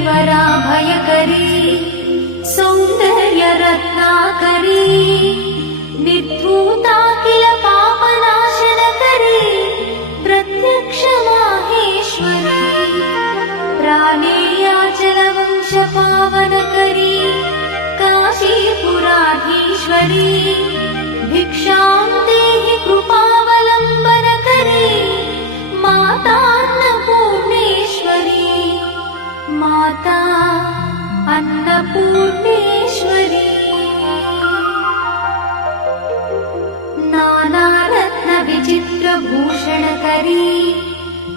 करीवरा भयकरी सौंदर्य रत्नाकरी निर्धूता किल पापनाशनकरी प्रत्यक्ष माहेश्वरी प्राणेयाचलवंश पावनकरी काशीपुराधीश्वरी भिक्षां देहि कृपावलम्बनकरी मातान्नपूर्णेश्वरी माता अन्नपूर्णेश्वरी नानारत्न विचित्रभूषणकरी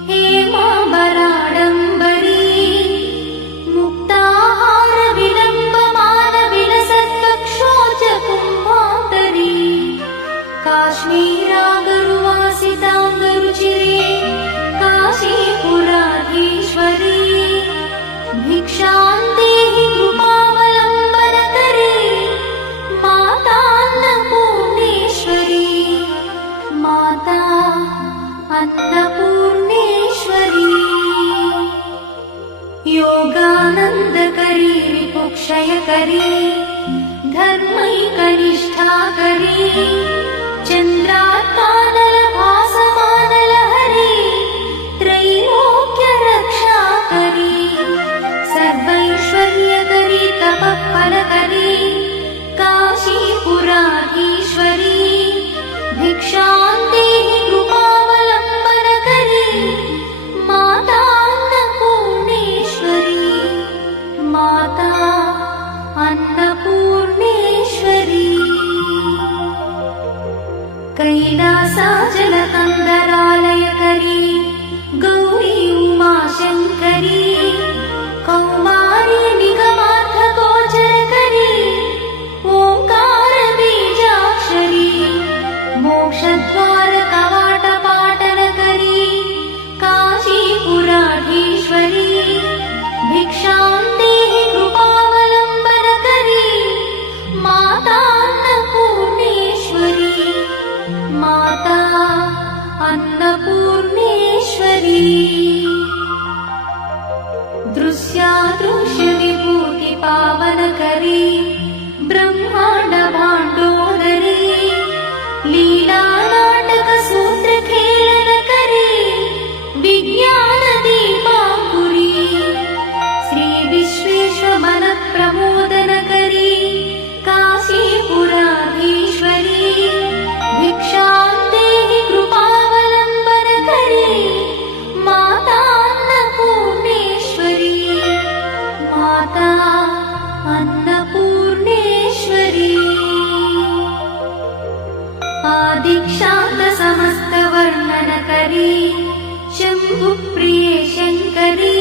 हेमाम्बराडम्बरी मुक्ताहार विलम्बमान विलसत्कक्षोच कुम्भान्तरी काश्मीरागरुवासिताङ्गरुचिरे काशीपुराधीश्वरी भिक्षां देहि कृपावलम्बनकरी मातान्नपूर्णेश्वरी माता अन्नपूर्णेश्वरी योगानन्दकरी विपुक्षयकरी धर्मैकनिष्ठाकरी चन्द्रात्मानलभासमानलहरी त्रैलोक्यरक्षाकरी सर्वैश्वर्यकरी तपःफलकरी काशीपुराधीश्वरी भिक्षां देहि कृपावलम्बनकरी मातान्नपूर्णेश्वरी माता अन्नपूर्णेश्वरी कैलासाचलकन्दरालयकरी गौरी उमाशङ्करी कौमारी निगमार्थगोचरकरी ओङ्कारबीजाक्षरी मोक्षद्वारकवाटपाटनकरी काशीपुराधीश्वरी भिक्षां देहि कृपावलम्बनकरी मातान्नपूर्णेश्वरी माता अन्नपूर्णेश्वरी दृश्यादृश्यविभूतिपावनकरी ब्रह्माण्डभाण्डोदरी लीलानाटकसूत्रखेलनकरी विज्ञानदीपाङ्कुरी श्रीविश्वेश्वरमनःप्रमोदनकरी काशीपुराधीश्वरी भिक्षां देहि कृपावलम्बनकरी मातान्नपूर्णेश्वरी माता अन्नपूर्णेश्वरी आदिक्षान्तसमस्तवर्णनकरी शम्भुप्रिये शङ्करी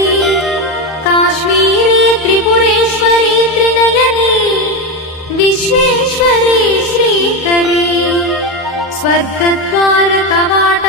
काश्मीरी त्रिपुरेश्वरी त्रिनयनी विश्वेश्वरी श्रीकरी स्वर्गद्वारकवाट